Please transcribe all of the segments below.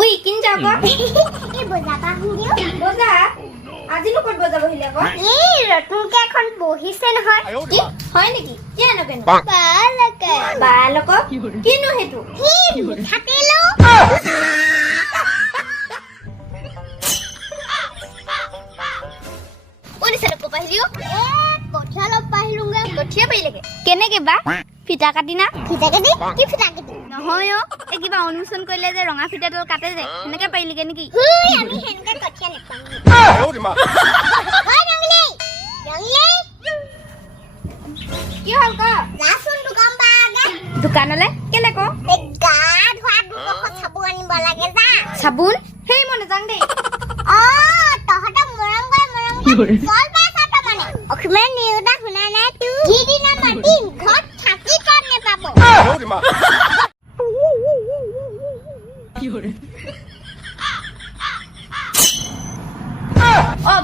উই কিন যাব এই বজাবা শুনিও বজা আজি লোকত বজা বহিলে ক এই ৰতুনকে এখন বহিছে নহয় কি হয় নেকি কি আনকেন বালকে বালক কিনো হেতু কি থাকিলো ওনিছালে কো পাহিলিও কঠিয়া লব পাহিলুঙ্গে কঠিয়া পাইলেগে কেনেকে বা ফিটা কাটি না ফিটা কাটি কি ফিটা কাটি নহয় এই কিবা অনুমোচন কৰিলে যে ৰঙা ফিটাডাল কাটে যে এনেকে পাইলিগে নেকি হুই আমি হেনকে কঠিয়া নেপাম হয় ৰঙিলে কি হল ক যাচোন দোকান বাগে দোকানলে কেলে ক এই গা ধোৱা দুখ চাবুন আনিব লাগে যা চাবোন হেই মনে যাং দেই তহঁতে মৰম কৰে চল পাইছা তো মানে অসমীয়া নিউজা শুনা নাই তু যিদিনা মাতিম ঘৰত থাকি কম নেপাব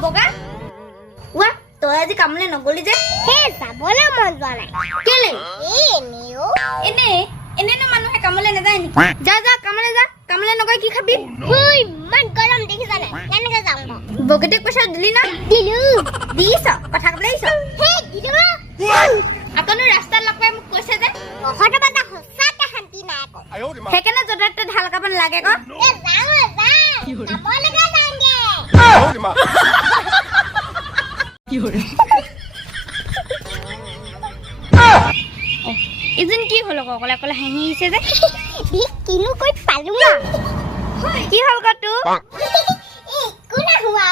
বগা ৱা তই আজি কামলে নগলি যে হে যাবলৈ মন যোৱা নাই কেলে নিও এনে মানুহে কামলে নাযায় নেকি যা যা কামলে নগৈ কি খাবি হুই মান গৰম দেখিছা নাই কেনেকে যাম বগেটেক পইচা দিলি না দিলু দিছ কথা কবলৈ আহিছ হে দিলু আকনো ৰাস্তাত লগ পাই মোক কৈছে যে ঘৰতে বাজা সঁচাকে শান্তি নাই আকৌ সেইকাৰণে য'তে ত'তে ঢাল কাব নালাগে ক এ যাওঁ কামলৈকে যাওঁগে ইজন কি হল অকলে অকলে হাঁহি আহিছে যে কিনো কৈ পালো না কি হল ক তোৰ কোনা হোৱা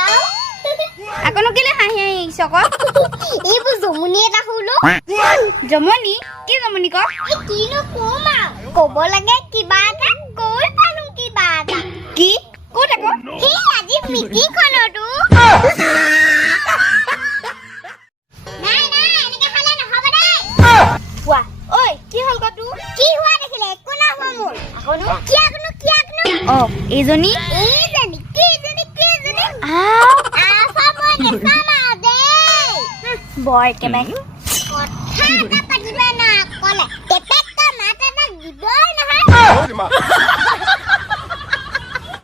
আকনো কেলে হাঁহি আহিছ ক এইবোৰ জমনি এটা হলো জমনি কি জমনি ক কিনো কম ক'ব লাগে কিবা এটা কৈ পালো কিবা এটা কি ক'ত আকৌ সেই আজি মিটিংখনতো নাই এনেকে খালে নহ'ব দেই কোৱা ঐ কি হল ক তোৰ কি হোৱা দেখিলে একো না হোৱা মোৰ আকনো কিয়াকনো এইজনী বৰ একেবাৰে কথা এটা পাতিবা না কলে টেপেক্কা মাত এটা দিবই নহয়